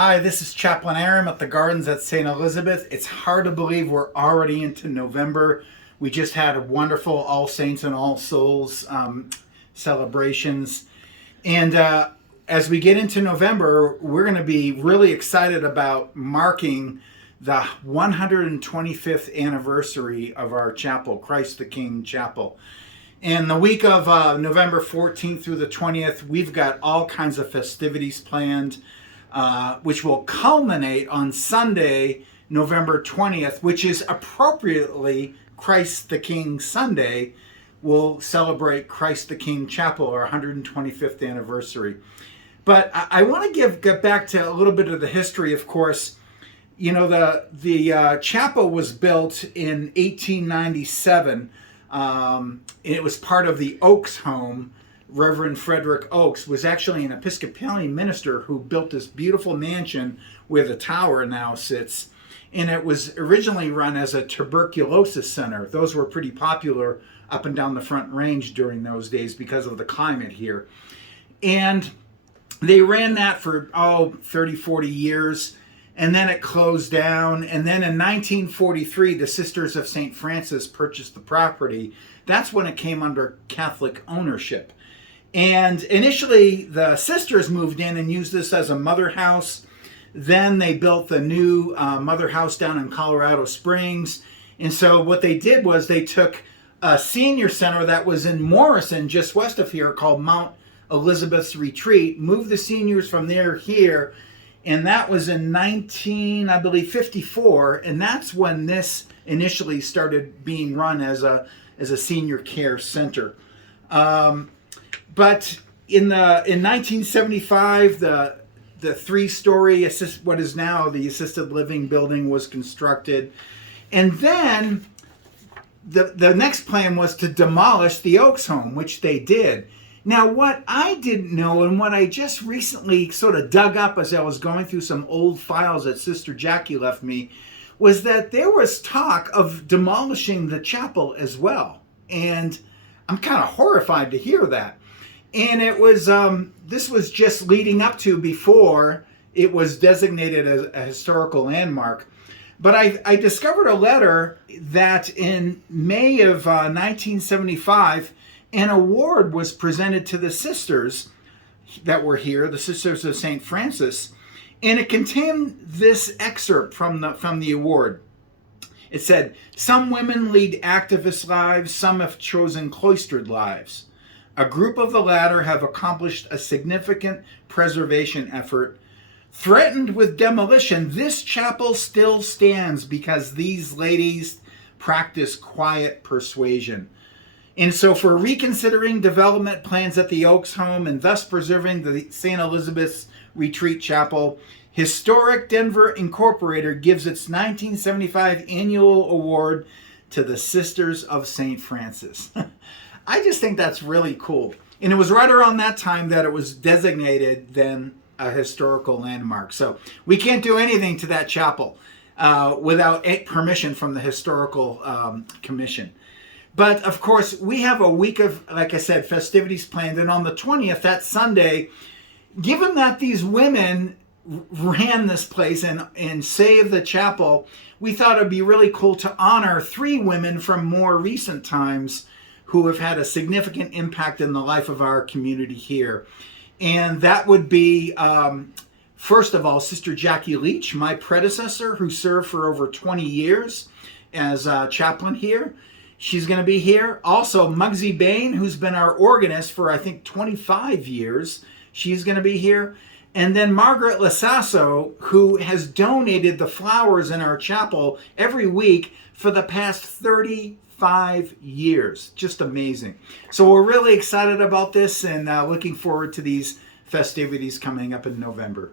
Hi, this is Chaplain Aram at the Gardens at St. Elizabeth. It's hard to believe we're already into November. We just had a wonderful All Saints and All Souls celebrations. And as we get into November, we're going to be really excited about marking the 125th anniversary of our chapel, Christ the King Chapel. And the week of November 14th through the 20th, we've got all kinds of festivities planned, which will culminate on Sunday, November 20th, which is appropriately Christ the King Sunday. We'll celebrate Christ the King Chapel, our 125th anniversary. But I want to get back to a little bit of the history, of course. You know, the chapel was built in 1897. It was part of the Oakes home. Reverend Frederick Oakes was actually an Episcopalian minister who built this beautiful mansion where the tower now sits. And it was originally run as a tuberculosis center. Those were pretty popular up and down the Front Range during those days because of the climate here. And they ran that for, 30, 40 years. And then it closed down. And then in 1943, the Sisters of St. Francis purchased the property. That's when it came under Catholic ownership. And initially, the sisters moved in and used this as a mother house. Then they built the new mother house down in Colorado Springs. And so what they did was they took a senior center that was in Morrison, just west of here, called Mount Elizabeth's Retreat, moved the seniors from there here. And that was in 1954. And that's when this initially started being run as a senior care center. But in 1975, the three-story what is now the assisted living building was constructed, and then the next plan was to demolish the Oakes home, which they did. Now, what I didn't know, and what I just recently sort of dug up as I was going through some old files that Sister Jackie left me, was that there was talk of demolishing the chapel as well, and I'm kind of horrified to hear that. And it was, this was just leading up to before it was designated as a historical landmark. But I discovered a letter that in May of 1975, an award was presented to the sisters that were here, the Sisters of St. Francis, and it contained this excerpt from the award. It said, "Some women lead activist lives, some have chosen cloistered lives. A group of the latter have accomplished a significant preservation effort. Threatened with demolition, this chapel still stands because these ladies practice quiet persuasion." And so for reconsidering development plans at the Oakes home and thus preserving the St. Elizabeth's Retreat Chapel, Historic Denver Incorporated gives its 1975 annual award to the Sisters of St. Francis. I just think that's really cool. And it was right around that time that it was designated then a historical landmark. So we can't do anything to that chapel without permission from the Historical Commission. But of course, we have a week of, like I said, festivities planned. And on the 20th, that Sunday, given that these women ran this place and saved the chapel, we thought it would be really cool to honor 3 women from more recent times who have had a significant impact in the life of our community here. And that would be, first of all, Sister Jackie Leach, my predecessor, who served for over 20 years as chaplain here. She's going to be here. Also, Muggsy Bain, who's been our organist for, I think, 25 years. She's going to be here. And then Margaret Lasasso, who has donated the flowers in our chapel every week for the past 35 years. Just amazing. So we're really excited about this and looking forward to these festivities coming up in November.